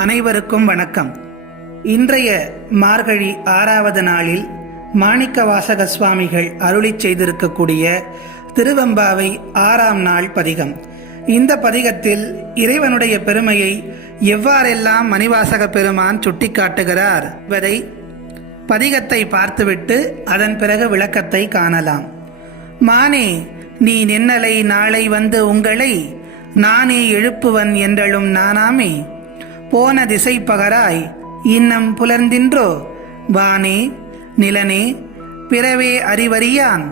அனைவருக்கும் வணக்கம். இன்றைய மார்கழி 6வது நாளில் மாணிக்கவாசக சுவாமிகள் அருளிச் செய்திருக்கக்கூடிய திருவெம்பாவை 6ஆம் நாள் பதிகம். இந்த பதிகத்தில் இறைவனுடைய பெருமையை எவ்வாறெல்லாம் மணிவாசக பெருமான் சுட்டிக்காட்டுகிறார் என்பதை பதிகத்தை பார்த்துவிட்டு அதன் பிறகு விளக்கத்தை காணலாம். மானே, நீ நின்னலை நாளை வந்து உங்களை நானே எழுப்புவன் என்றழும் நானாமே, போன திசை பகராய் இன்னம் புலர்ந்தின்றோ, வானே நிலனே பிறவே அறிவறியான்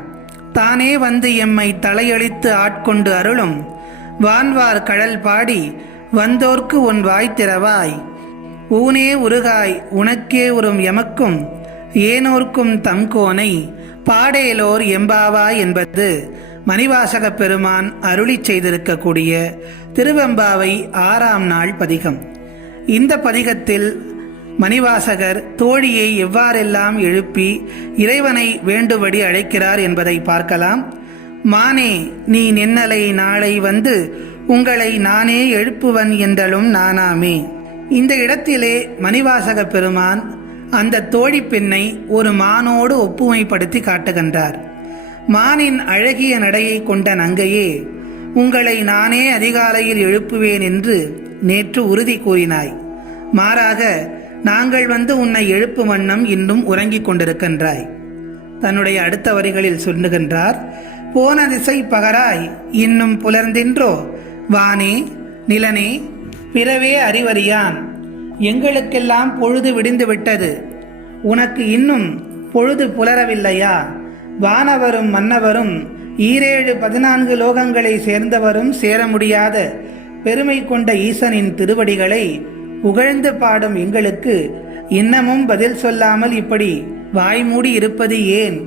தானே வந்து எம்மை தலையளித்து ஆட்கொண்டு அருளும், வான்வார் கழல் பாடி வந்தோர்க்கு உன் வாய் திறவாய், ஊனே உருகாய் உனக்கே உறும் எமக்கும் ஏனோர்க்கும் தம்கோனை பாடேலோர் எம்பாவாய் என்பது மணிவாசக பெருமான் அருளி செய்திருக்கக்கூடிய திருவெம்பாவை 6ஆம் நாள் பதிகம். இந்த பதிகத்தில் மணிவாசகர் தோழியை எவ்வாறெல்லாம் எழுப்பி இறைவனை வேண்டுபடி அழைக்கிறார் என்பதை பார்க்கலாம். மானே, நீ நின்னலை நாளை வந்து உங்களை நானே எழுப்புவன் என்றலும் நானாமே. இந்த இடத்திலே மணிவாசக பெருமான் அந்த தோழி பெண்ணை ஒரு மானோடு ஒப்புமைப்படுத்தி காட்டுகின்றார். மானின் அழகிய நடையை கொண்ட நங்கையே, உங்களை நானே அதிகாலையில் எழுப்புவேன் என்று நேற்று உறுதி கூறினாய். மாறாக நாங்கள் வந்து உன்னை எழுப்பும் வண்ணம் இன்னும் உறங்கிக் கொண்டிருக்கின்றாய். தன்னுடைய அடுத்த வரிகளில் சொல்லுகின்றார், போன திசை பகராய் இன்னும் புலர்ந்தின்றோ, வானே நிலனே பிறவே அறிவறியான், எங்களுக்கெல்லாம் பொழுது விடிந்து விட்டது, உனக்கு இன்னும் பொழுது புலரவில்லையா? வானவரும் மன்னவரும் 14 லோகங்களை சேர்ந்தவரும் சேர முடியாத பெருமை கொண்ட ஈசனின் திருவடிகளை புகழ்ந்து பாடும் எங்களுக்கு இன்னமும் பதில் சொல்லாமல் இப்படி வாய்மூடி இருப்பது ஏன்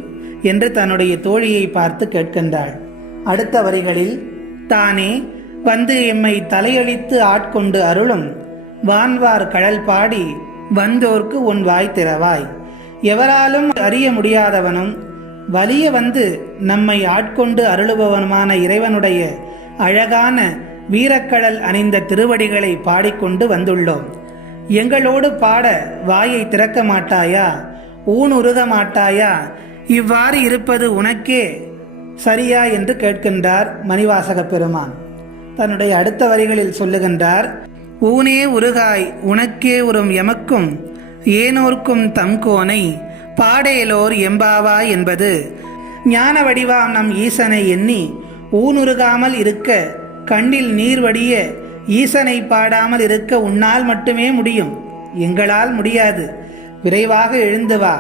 என்று தன்னுடைய தோழியை பார்த்து கேட்கின்றாள். அடுத்த வரிகளில், தானே வந்து எம்மை தலையளித்து ஆட்கொண்டு அருளும், வான்வார் கழல் பாடி வந்தோர்க்கு உன் வாய் திறவாய். எவராலும் அறிய முடியாதவனும் வலிய வந்து நம்மை ஆட்கொண்டு அருளுபவனுமான இறைவனுடைய அழகான வீரக்கடல் அணிந்த திருவடிகளை பாடிக்கொண்டு வந்துள்ளோம். எங்களோடு பாட வாயை திறக்க மாட்டாயா? ஊன் உருக மாட்டாயா? இவ்வாறு இருப்பது உனக்கே சரியா என்று கேட்கின்றார் மணிவாசக பெருமான். தன்னுடைய அடுத்த வரிகளில் சொல்லுகின்றார், ஊனே உருகாய் உனக்கே உறும் எமக்கும் ஏனோர்க்கும் தம்கோனை பாடேலோர் எம்பாவாய் என்பது ஞான வடிவாம் நம் ஈசனை எண்ணி ஊனுருகாமல் இருக்க, கண்ணில் நீர் வடிய ஈசனை பாடாமல் இருக்க உன்னால் மட்டுமே முடியும், எங்களால் முடியாது. விரைவாக எழுந்து வா,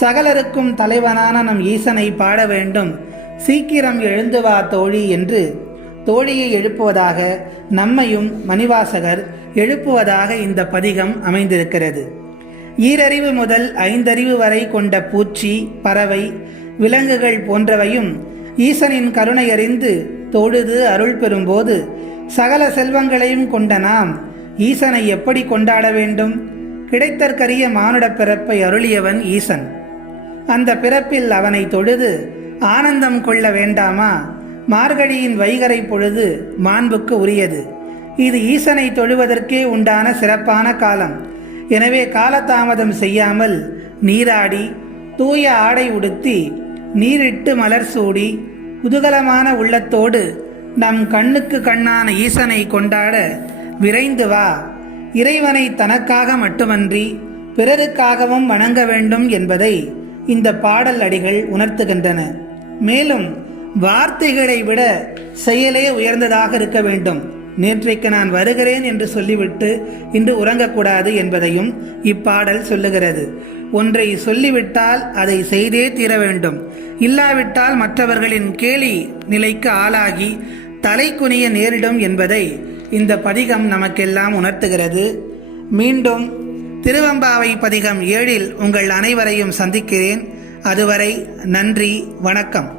சகலருக்கும் தலைவனான நம் ஈசனை பாட வேண்டும், சீக்கிரம் எழுந்து வா தோழி என்று தோழியை எழுப்புவதாக நம்மையும் மணிவாசகர் எழுப்புவதாக இந்த பதிகம் அமைந்திருக்கிறது. ஈரறிவு முதல் 5 அறிவு வரை கொண்ட பூச்சி, பறவை, விலங்குகள் போன்றவையும் ஈசனின் கருணை அறிந்து தொழுது அருள் பெறும்போது சகல செல்வங்களையும் கொண்ட நாம் ஈசனை எப்படி கொண்டாட வேண்டும்? கிடைத்தற்கரிய மானுட பிறப்பை அருளியவன் ஈசன். அந்த பிறப்பில் அவனை தொழுது ஆனந்தம் கொள்ள வேண்டாமா? மார்கழியின் வைகரை பொழுது மாண்புக்கு உரியது. இது ஈசனை தொழுவதற்கே உண்டான சிறப்பான காலம். எனவே காலதாமதம் செய்யாமல் நீராடி தூய ஆடை உடுத்தி நீரிட்டு மலர் சூடி குதூகலமான உள்ளத்தோடு நம் கண்ணுக்கு கண்ணான ஈசனை கொண்டாட விரைந்து வா. இறைவனை தனக்காக மட்டுமன்றி பிறருக்காகவும் வணங்க வேண்டும் என்பதை இந்த பாடல் அடிகள் உணர்த்துகின்றன. மேலும் வார்த்தைகளை விட செயலே உயர்ந்ததாக இருக்க வேண்டும். நேற்றைக்கு நான் வருகிறேன் என்று சொல்லிவிட்டு இன்று உறங்கக்கூடாது என்பதையும் இப்பாடல் சொல்லுகிறது. ஒன்றை சொல்லிவிட்டால் அதை செய்தே தீர வேண்டும். இல்லாவிட்டால் மற்றவர்களின் கேலி நிலைக்கு ஆளாகி தலை குனிய நேரிடும் என்பதை இந்த பதிகம் நமக்கெல்லாம் உணர்த்துகிறது. மீண்டும் திருவெம்பாவை பதிகம் 7இல் உங்கள் அனைவரையும் சந்திக்கிறேன். அதுவரை நன்றி, வணக்கம்.